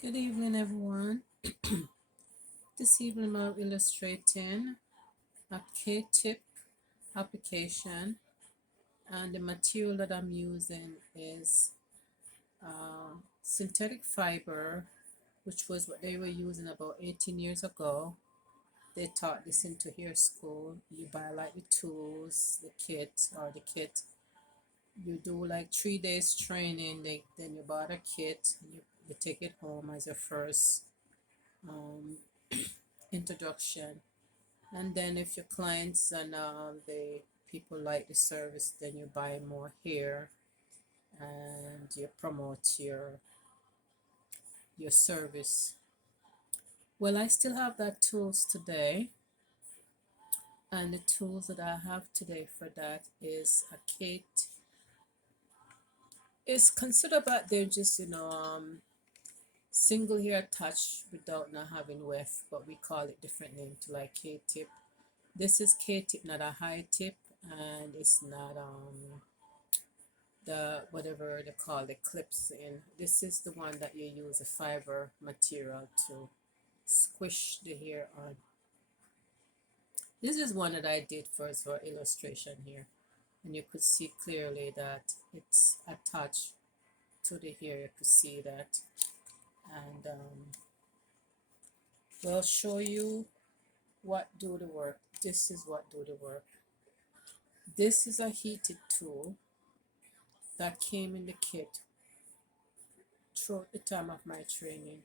Good evening, everyone. This evening I'm illustrating a K-tip application, and the material that I'm using is synthetic fiber, which was what they were using about 18 years ago. They taught this into hair school. You buy like the tools, the kit, or the kit. You do like 3 days training. Then you buy a kit. You take it home as your first um, introduction. And then if your clients and the people like the service, then you buy more here and you promote your service. Well, I still have that tools today, and the tools that I have today for that is a kit. It's considered about they're just single hair touch without not having weft, but we call it different name to like K-tip. This is K-tip, not a high tip, and it's not the whatever they call the clips in. This is the one that you use a fiber material to squish the hair on. This is one that I did first for illustration here, and you could see clearly that it's attached to the hair. You could see that, and we'll show you what do the work. This is what do the work. This is a heated tool that came in the kit throughout the time of my training,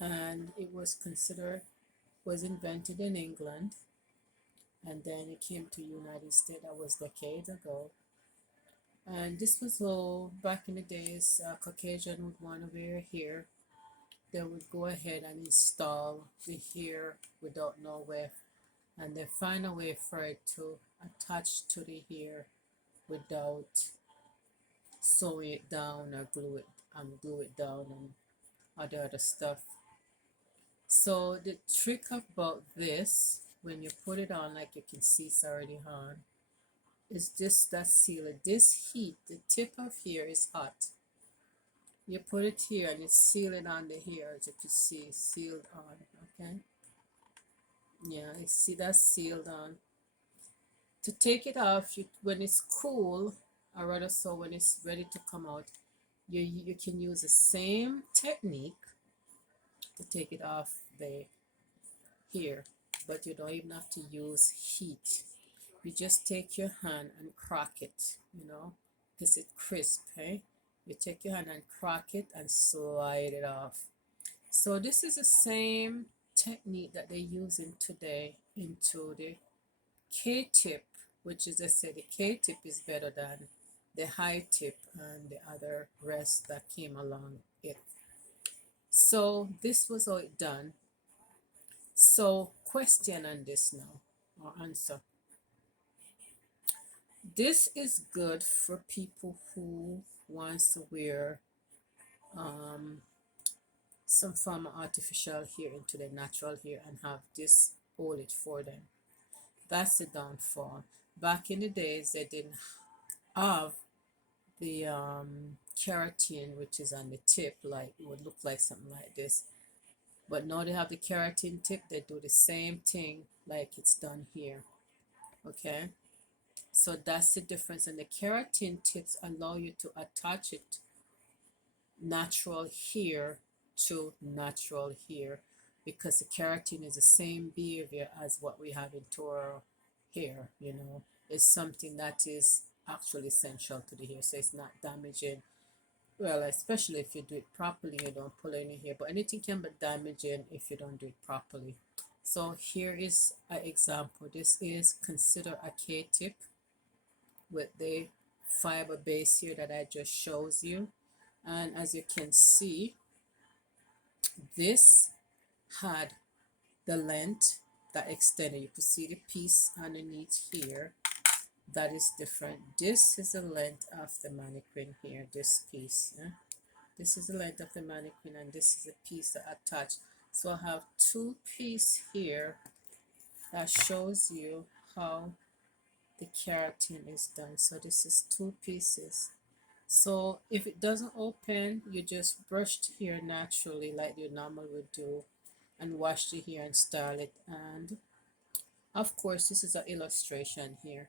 and it was invented in England, and then it came to United States. That was decades ago. And this was all back in the days. Caucasian would want to wear hair. They would go ahead and install the hair without no weft, and they find a way for it to attach to the hair without sewing it down or glue it down and other stuff. So the trick about this, when you put it on, like you can see it's already on, is this that sealer. This heat, the tip of here is hot. You put it here and it's sealing on the hair, as you can see, sealed on. Okay. Yeah, you see that's sealed on. To take it off, when it's cool, or rather so when it's ready to come out, you can use the same technique to take it off the hair, but you don't even have to use heat. You just take your hand and crack it, because it's crisp, eh? You take your hand and crack it and slide it off. So this is the same technique that they're using today into the K-tip, which is, I said, the K-tip is better than the high tip and the other rest that came along it. So this was all it done. So question on this now, or answer. This is good for people who wants to wear some form of artificial hair into their natural hair and have this hold it for them. That's the downfall. Back in the days, they didn't have the keratin, which is on the tip, like it would look like something like this. But now they have the keratin tip. They do the same thing like it's done here. Okay. So that's the difference. And the keratin tips allow you to attach it natural hair to natural hair, because the keratin is the same behavior as what we have into our hair. It's something that is actually essential to the hair, so it's not damaging. Well, especially if you do it properly, you don't pull any hair, but anything can be damaging if you don't do it properly. So here is an example. This is considered a K-tip with the fiber base here that I just shows you. And as you can see, this had the length that extended. You could see the piece underneath here that is different. This is the length of the mannequin here, this piece. This is the length of the mannequin, and this is a piece that attached. So I have two pieces here that shows you how the keratin is done. So this is two pieces. So if it doesn't open, you just brush the hair naturally like you normally would do and wash the hair and style it. And of course, this is an illustration here.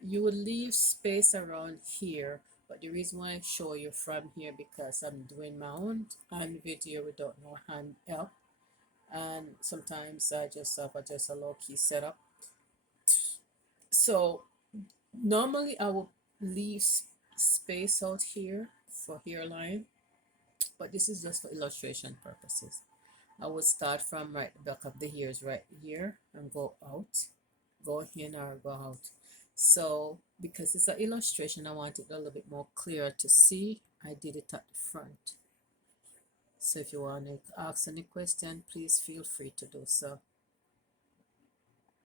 You would leave space around here, but the reason why I show you from here because I'm doing my own hand video without no hand help, and sometimes I just have just a low key setup. So normally I will leave space out here for hairline, but this is just for illustration purposes. I would start from right the back of the ears right here and go out, go in or go out. So because it's an illustration, I want it a little bit more clear to see. I did it at the front. So if you want to ask any question, please feel free to do so.